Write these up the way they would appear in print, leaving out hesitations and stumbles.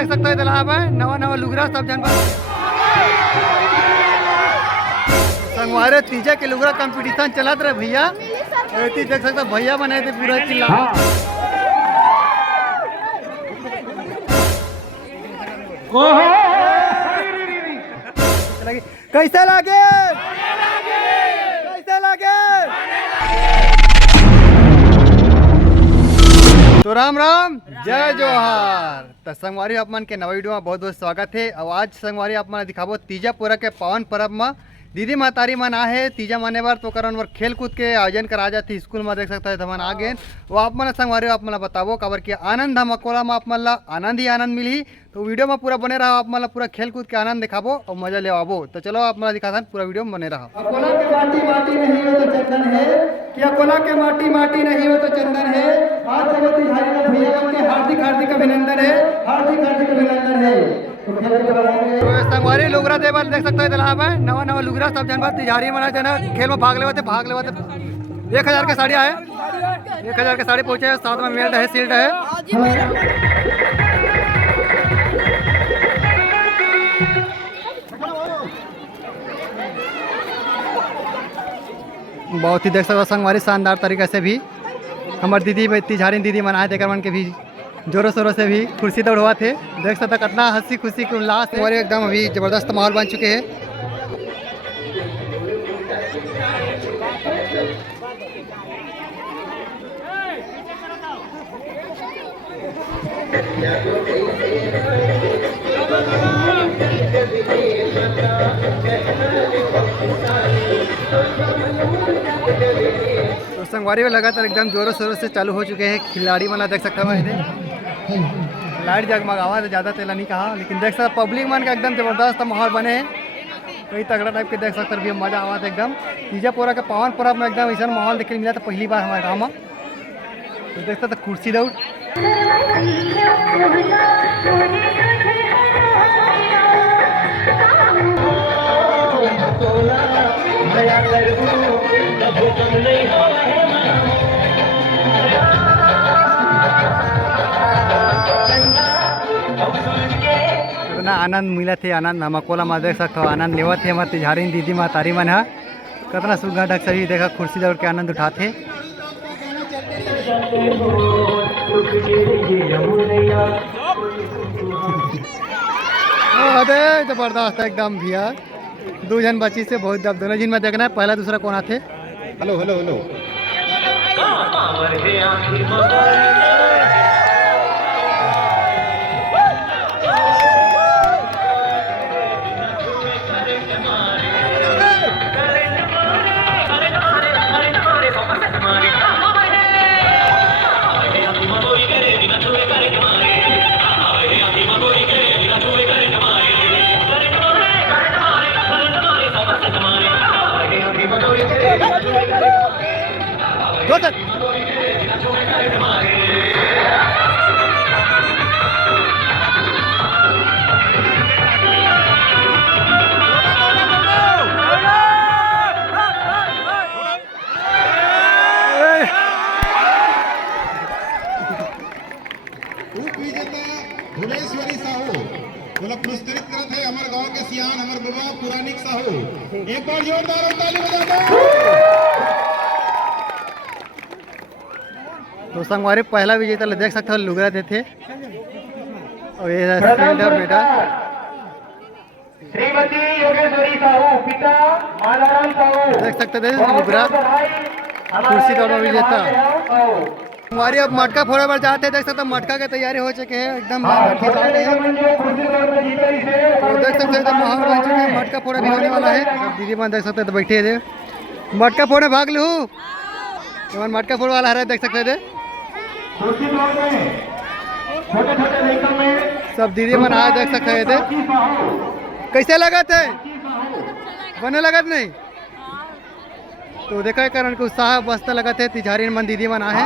देख सकते हो तालाब है, नवा नवा लुगरा सब जन संगवारे तीजा के लुगरा कंपटीशन चलत रहे भैया। देख सकते भैया बनाए थे पूरा चिल्ला। कैसे लगे कैसे लगे। तो राम राम जय जोहार। तो संगवारी आप मन के नवा वीडियो में बहुत बहुत स्वागत है। और आज संगवारी आप मन दिखाबो तीजा पूरा के पावन पर्व में दीदी महतारी मन आहे तीजा माने बार तो करन वर खेल कूद के आयोजन करा जाती स्कूल में। देख सकता है धमन आ गए वो आप मन संगवारी आप मन बताबो काबर कि आनंद धमकोला में आप मन ला आनंद ही आनंद मिली। तो वीडियो में पूरा बने रहा आप मन पूरा खेल कूद के आनंद दिखाबो और मजा ले आवो। तो चलो आप मन दिखा पूरा वीडियो में बने रहा। अकोला के माटी माटी नहीं हो तो चंदन है कि अकोला के माटी माटी नहीं हो तो चंदन है। आज भैया के हार्दिक हार्दिक अभिनंदन है, हार्दिक हार्दिक अभिनंदन है। तो संगवारी लुगरा देवल देख सकते हो तालाब है, नवा नवा लुगरा सब जनवर तिजारी मना जना खेल में भाग लेते 1000 के साड़ी आए, 1000 के साड़ी पहुंचे। साथ में मेल्ट है, सील्ड है। बहुत ही देख सकते हो संगवारी शानदार तरीके से भी हमारे दीदी तिजारी दीदी मनाए थे मन के भी जोरों शोरों से भी कुर्सी दौड़वा थे। देख सकते कितना हंसी खुशी के उल्लास है और एकदम अभी जबरदस्त माहौल बन चुके हैं। तो संगवारी में लगातार एकदम जोरों शोरों से चालू हो चुके हैं। खिलाड़ी वाला देख सकता है लाइट जगमगावा तो ज़्यादा तेला नहीं कहा, लेकिन देख सकता पब्लिक मन का एकदम जबरदस्त माहौल बने हैं। कई तगड़ा टाइप के देख सकते भी मजा आवा था एकदम। तीजा पूरा के पावन पर्व में एकदम ऐसा माहौल देखने मिला था पहली बार हमारे गाँव में। तो देख सकते कुर्सी दौड़ इतना आनंद मिला थे। आनंद हम अकोला में देख सकते हो आनंद लेवा थे हमारे तिजारी दीदी महतारी मन है। कितना सुगा ढक से भी देखा कुर्सी दौड़ के आनंद उठाते। अरे जबरदस्त एकदम भैया। दो जन बची से बहुत दब दोनों जिन में देखना है पहला दूसरा कौन आते। Hello hello hello Bhuvaneshwari Sahu बोला पुरस्कृत करत है हमारे गांव के सियान हमारे बाबा पुरानिक साहू। एक बार जोरदार ताली बजा दो। तो संगवारी पहला विजेता देख सकते हो लुगरा देते और ये बेटा श्रीमती योगेश्वरी साहू पिता मालाराम साहू देख सकते थे लुगरा कुर्सी दौड़ विजेता। हमारी अब मटका फोड़े पर जाते देख सकते मटका की तैयारी हो चुके हैं एकदम। तो देख सकते हैं माहौल बन चुके हैं। मटका फोड़ा भी होने वाला है। सब दीदी मान देख सकते तो बैठे थे मटका फोड़े भाग लू मटका फोड़ वाला है देख सकते थे। सब दीदी मन आए देख सकते थे। कैसे लगा थे बने लगा नहीं तो देखा कारण के उत्साह मस्त लगा थे। तिजारी मन दीदी मन आए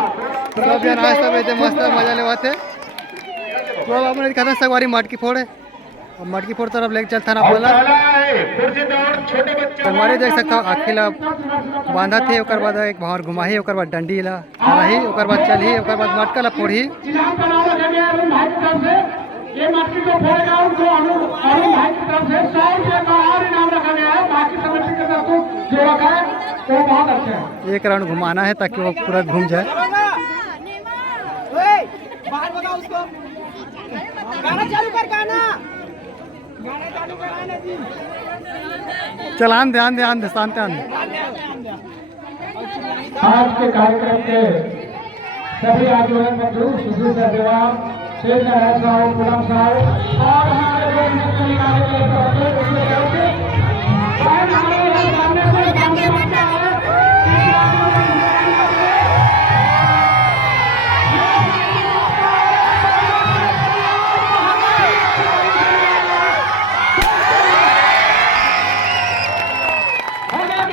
सब जन आए सब ऐसे मस्त मजा लेवाते। तो अब आपने दिखा था संगवारी मटकी फोड़े और मटकी फोड़ तरफ लेके चलता ना बोला संगवारी देख सकता हूँ अखिला बांधा थे। ओकर बाद एक भावर घुमाही ओकर बाद डंडी ला रही ओकर बाद चली ओकर बाद मटका ला फोड़ी। ये मटकी जो फोड़ेगा उनको अरुण भाई की तरफ से 100 रुपये का और इनाम रखा गया है। बाकी समिति के तरफ से जो रखा है वो बहुत अच्छा है। एक राउंड घुमाना है ताकि वो पूरा घूम जाए। बाहर बताओ उसको, गाना चालू कर, गाना चालू कर जी। चलान ध्यान ध्यान दे, शांत ध्यान दे। आज के कार्यक्रम के सभी आंदोलन बंधु सुधीर सहदेवाल, शेर नारायण साहब, पूनम साहब और हमारे जो मुख्य निकाले गए थे उसमें करके सामने बनता है।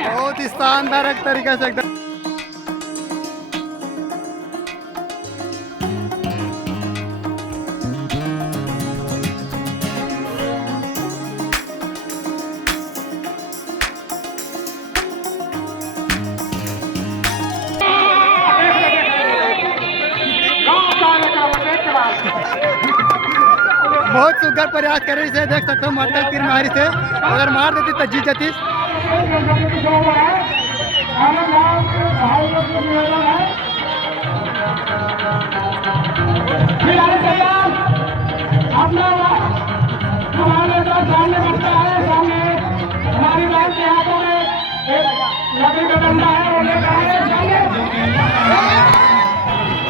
बहुत ही शानदार एक तरीके से एकदम। बहुत सुगर प्रयास करे से देख सकते हो, मटका तीर मारी से अगर मार देती तो जीत जाती।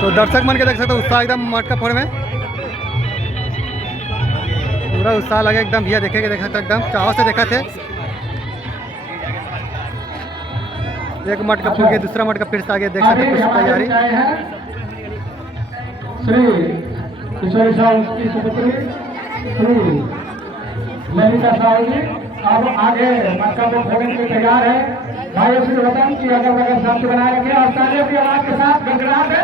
तो दर्शक मन के देख सकते हो उत्साह एकदम मटका फोड़ में पूरा उत्साह लगे एकदम। भैया देखेंगे देख सकते हो एकदम चाव से देखा थे। एक मटका फूल के दूसरा मटका फिर से आगे देख सकते हो कुछ तैयारी। श्री किशोरी साहू की सुपुत्री श्री ललिता साहू जी अब आगे मटका को फोड़ने के लिए तैयार है। भाइयों से वतन की अगर बगल शांति बनाए रखें और तालियों की आवाज के साथ गड़गड़ाहट है।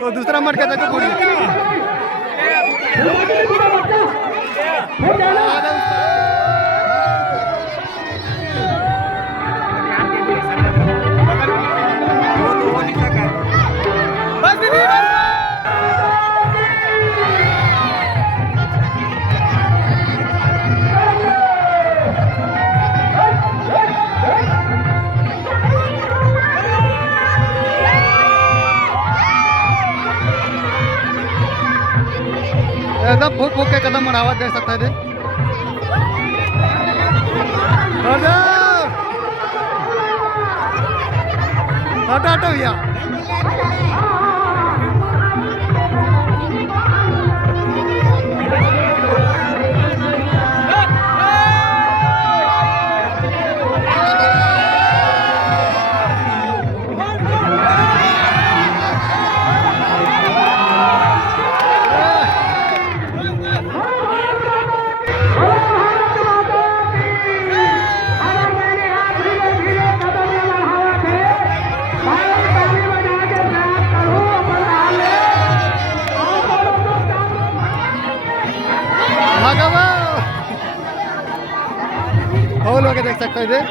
तो दूसरा मटका तक फोड़ एकदम फूक फूक के कदम बढ़ावा दे सकता है। हटो हटो भैया। और लोग देख सकते हो इधर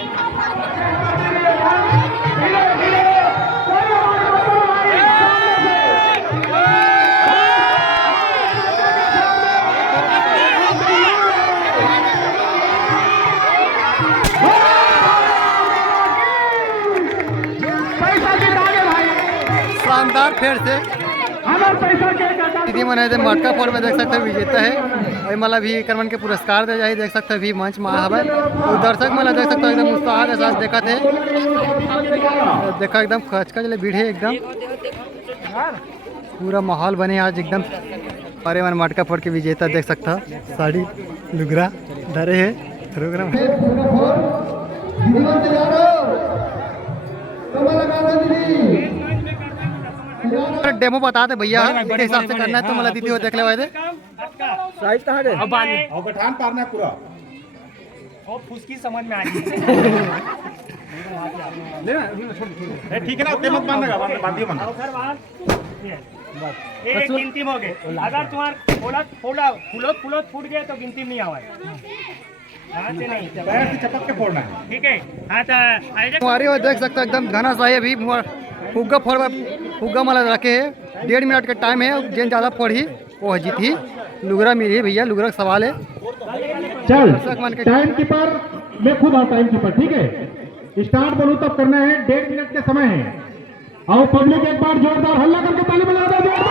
शानदार फेर से दीदी मन मटका फोड़ में देख सकते हो विजेता है। मला भी करमन के पुरस्कार दे जाए देख सकते भी मंच में हवा तो दर्शक मला देख सकते एकदम उत्साह के साथ देखा थे। देखा एकदम खचखच ले भीड़ है एकदम पूरा माहौल बने आज एकदम। अरे मन मटका फोड़ के विजेता देख सकता साड़ी लुगरा धरे है प्रोग्राम डेमो बता दे भैया के हिसाब से करना है तो मला दीदी वो देख ले वादे और गठान पारना पूरा फुसकी समझ में आ गई। ठीक है ना, उतने मत बांधेगा, बांधिए मत। एक गिनती में हो गए। अगर तुम्हारा फूलोत फूट गए तो गिनती में नहीं आवा। हाँ से नहीं, पैर से चपक के फोड़ना है। ठीक है। हाँ तो हमारे वो देख सकते हो एकदम घना सा है। अभी फुग्गा माला रखे है, 1.5 मिनट का टाइम है। जिन ज़्यादा पढ़ी वो जीती। लुगरा मिली भैया, लुगरा का सवाल है। चल मान के टाइम कीपर, मैं खुद हूँ टाइम कीपर, ठीक है। स्टार्ट बोलूं तब करना है, 1.5 मिनट का समय है। आओ पब्लिक एक बार जोरदार हल्ला करके ताली बजा दो, जोरदार।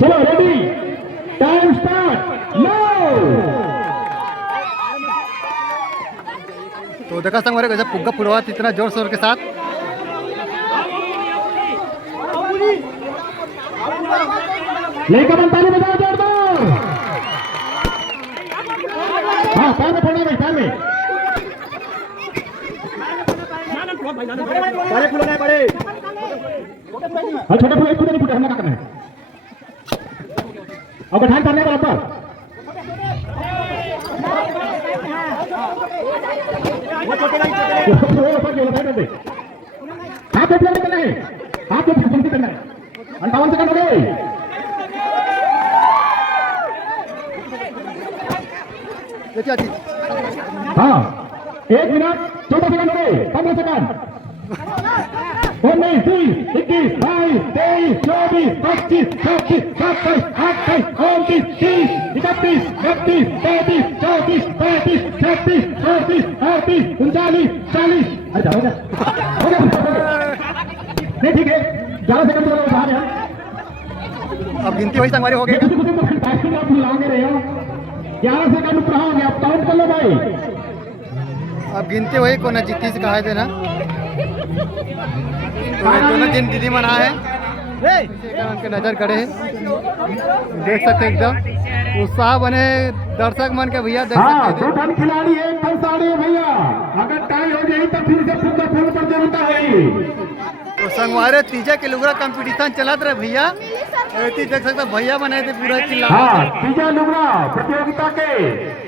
चलो रेडी, टाइम स्टार्ट नो। तो देखा संगवारी कैसे फुग्गा फुलवा इतना जोर शोर के साथ। लेकर मन ताली बजाओ जोरदार। हाँ पैर में फोड़ना भाई, पैर में। बड़े फूल नहीं बड़े। हाँ छोटे फूल एक फूल नहीं फूटे, हमने क्या करना है। अब गठान करने का ऊपर। हाथ उठने करना है, हाथ उठने करना है। 58 सेकंड हो गए। हाँ 1 मिनट 14 सेकंड हो गए, 15 सेकंड। 19, 20, 21, 22, 23, 24, 25, 26, 27, 28, 29, 30, 31, 32, 33, 34, 35, 36, 37, 38, 39, 40। अरे जाओ ना, हो गया। नहीं ठीक है, 11 सेकंड तो बाहर है। अब गिनती वही संगवारी हो गई। कुछ टाइम आप लागे रहे हो। 11 सेकंड ऊपर हो गया, आप काउंट कर लो भाई। अब गिनती वही को जीती से कहा थे ना। तो ये दोनों दिन दीदी मना है, उनके नजर गड़े हैं। देख सकते हैं एकदम उत्साह बने दर्शक मन के भैया। देख हाँ सकते 2 टन खिलाड़ी है, 1 टन साड़ी है भैया। अगर टाई हो जाए तो फिर से फुग्गा फूल पर जरूरत है। तो संगवारे तीजे के लुगरा कंपटीशन चलत रहे भैया। देख सकते भैया बने थे पूरा चिल्ला। हाँ तीजा लुगड़ा प्रतियोगिता के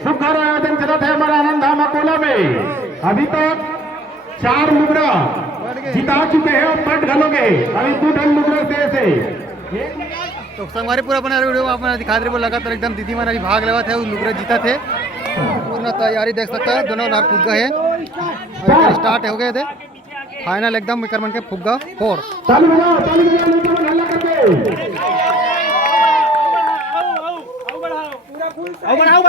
सुखर आयोजन चलत है हमारा आनंद धाम अकोला में। अभी तक 4 लुगड़ा जिता चुके हैं और पट घलोगे। अभी 2 टन लुगड़ा से तो संगवारी पूरा बना वीडियो में आपने दिखा दे लगातार एकदम दीदी मन अभी भाग लेवा थे, लुगरा जीता थे। पूर्ण तैयारी देख सकते हैं, दोनों नार फुग्गा है। स्टार्ट हो गए थे फाइनल एकदम विक्रमन के फुग्गा 4। ताली बजाओ, ताली बजाओ, लोगों ने हल्ला करके। बढ़ाओ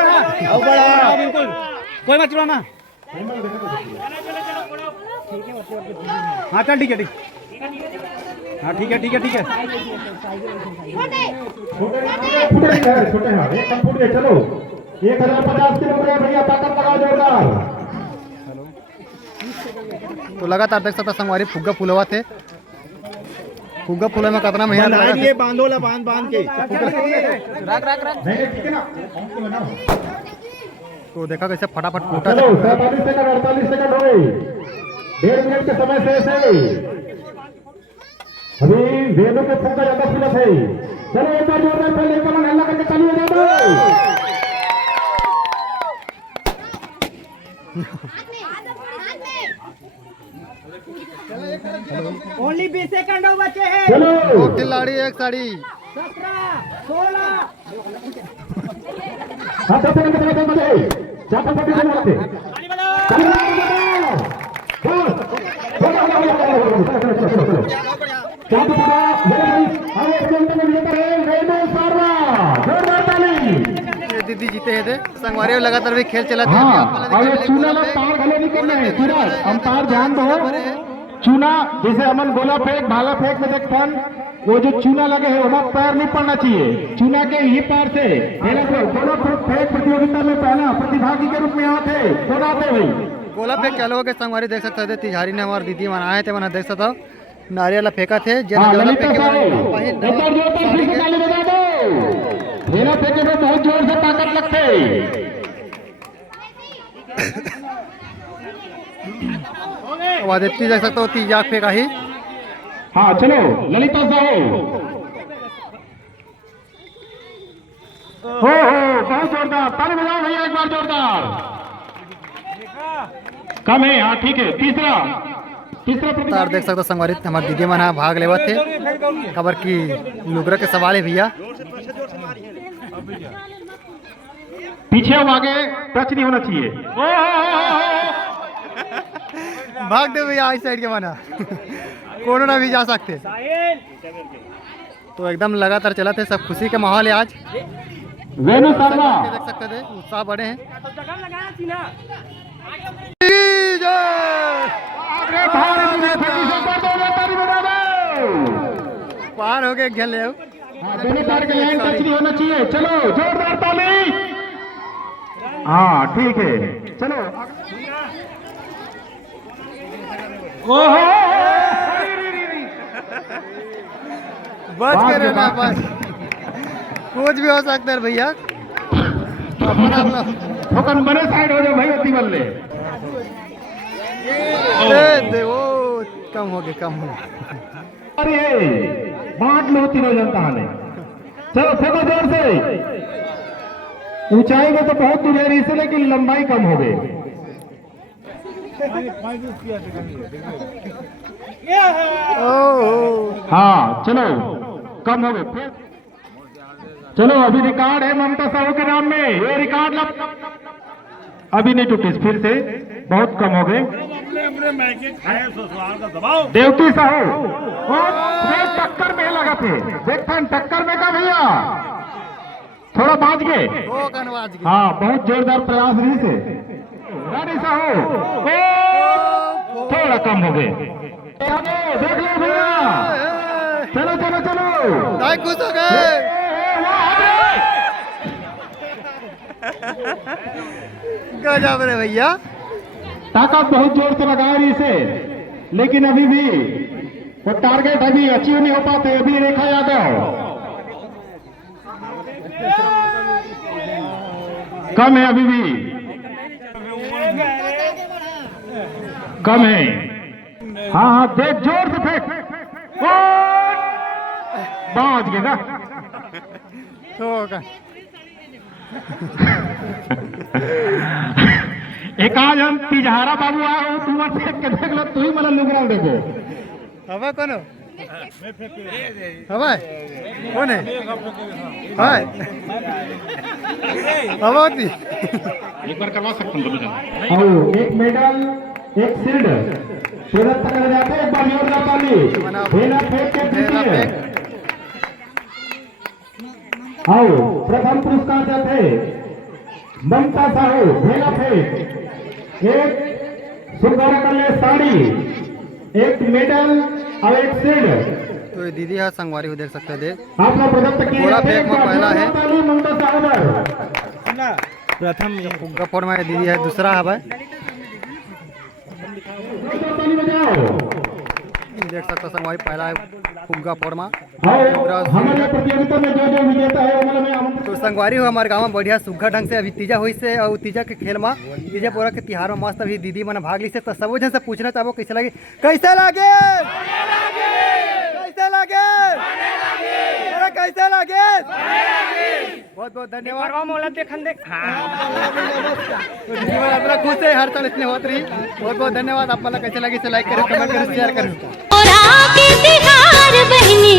बिल्कुल, कोई मत चुराना। हाँ चल ठीक है, ठीक। हाँ ठीक है, ठीक है, ठीक है। छोटे हाँ एक कम फुट गए। चलो 1050 किलो भैया, ताकत लगाओ जोरदार। तो लगातार देख सकता संगवारी फुग्गा फुलवा थे। फुग्गा फुले में कितना मेहनत लगा था। बांधो ला, बांध के ठीक है ना। तो देखा कैसे फटाफट फूटा चलो 47 सेकंड 48 सेकंड हो गए। 1.5 मिनट के समय से अभी वेदों के फुग्गा ज्यादा फुलत है। चलो एक बार जोरदार पहले एक बार हल्ला करके ताली बजा दो। ओनली 20 सेकंड बचे हैं। चलो 2 खिलाड़ी 1 साड़ी। 17, 16। हाँ 10 सेकंड के समय बचे। 450 सेकंड बचे। ताली बजाओ। दीदी जीते थे संगवारी में लगातार भी खेल चला था। हाँ और चूना में पार भले नहीं करना है। पूरा अंपायर ध्यान दो। चूना जैसे अमन गोला फेंक भाला फेंक में देखन, वो जो चूना लगे है वहाँ पैर नहीं पड़ना चाहिए। चूना के ही पैर से गोला फेंक प्रतियोगिता में पहला प्रतिभागी के रूप में आते दोनों आते भाई। गोला फेंक क्या लोग संगवारी देख सकते थे। तिजारी ने हमारे दीदी मनाए थे, मैंने देख सकता नारियल फेंका थे। मेरा फेंके में बहुत जोर से ताकत लगते। आदित्य देख सकते हो तीजा फेंका ही। हाँ चलो ललिता साहब बहुत जोरदार ताली बजाओ भैया एक बार जोरदार। कम है, हाँ ठीक है। तीसरा तार देख सकते हो संगवारी हमारे दीदी मन यहाँ भाग लेवा थे खबर की लुगरा के सवाल है भैया। पीछे और आगे टच नहीं होना चाहिए। भाग दे भैया इस साइड के माना कोनो ना भी जा सकते। तो एकदम लगातार चला थे, सब खुशी के माहौल है आज। वेणु शर्मा देख सकते थे उत्साह बढ़े हैं। पार हो गए खेल दोनों तार के लाइन टच नहीं होना चाहिए। चलो जोरदार ताली। हाँ ठीक है चलो। बच के रहना बस, कुछ भी हो सकता है भैया। ठोकन बने साइड हो जाओ भाई अति बल्ले। दे वो कम हो गए कम हो गए। अरे बांट लो तीनों जनता ने। चलो फेंको जोर से। ऊंचाई में तो बहुत दूर है इससे, लेकिन लंबाई कम हो गई। हाँ चलो कम हो गए। चलो अभी रिकॉर्ड है ममता साहू के नाम में, ये रिकॉर्ड अभी नहीं टूटी, फिर से बहुत कम हो गए। देवती साहू टक्कर में लगा थे, देखते टक्कर में का भैया थोड़ा बाज गए। हाँ बहुत जोरदार प्रयास नहीं से। रानी साहू थोड़ा कम हो गए। देख लो भैया। चलो चलो चलो खुश हो गए। गजब रे भैया, ताकत बहुत जोर से लगा रही इसे, लेकिन अभी भी वो टारगेट अभी अचीव नहीं हो पाते। अभी रेखा यादव कम है, अभी भी कम है। हाँ हाँ देख जोर से फेंक। बाज गया एक आज हम तिजहारा बाबू आए हो, तुम फेंक के देख लो, तू ही मतलब लुगरा देखो। हवा कौन हो? हवा कौन है? हवा होती एक बार करवा सकते हैं। एक मेडल एक शील्ड तुरंत पकड़ जाते हैं। एक बार जोर जाता नहीं फेंक के पीछे। आओ प्रथम पुरस्कार जाते ममता साहू भेला फेंक, एक सुंदर कले साड़ी, एक मेडल और एक शील्ड। तो ये दीदी है संगवारी हो देख सकते हैं। आप लोग प्रदत्त किए पूरा फेंक में पहला है ममता साहू प्रथम, फुग्गा में दीदी है दूसरा है भाई। देख सकते हो संगवारी पहला है फुग्गा फोड़मा। हमारे प्रतियोगिता में जो जो विजेता है वो मैं तो संगवारी हो हमारे गाँव में बढ़िया सुग्घा ढंग से अभी तीजा हुई से, और तीजा के खेल में तीजा पूरा के तिहार में मस्त अभी दीदी मन भाग ली से। तो सब जन से पूछना चाहो कैसे लगे, कैसे लगे, कैसे लगे, अरे कैसे लगे। बहुत बहुत धन्यवाद। दीदी मन अपना खुश है, हर साल इतने होत रही। बहुत बहुत धन्यवाद। आप मतलब कैसे लगे, लाइक करें, कमेंट करें, शेयर करें। बहनी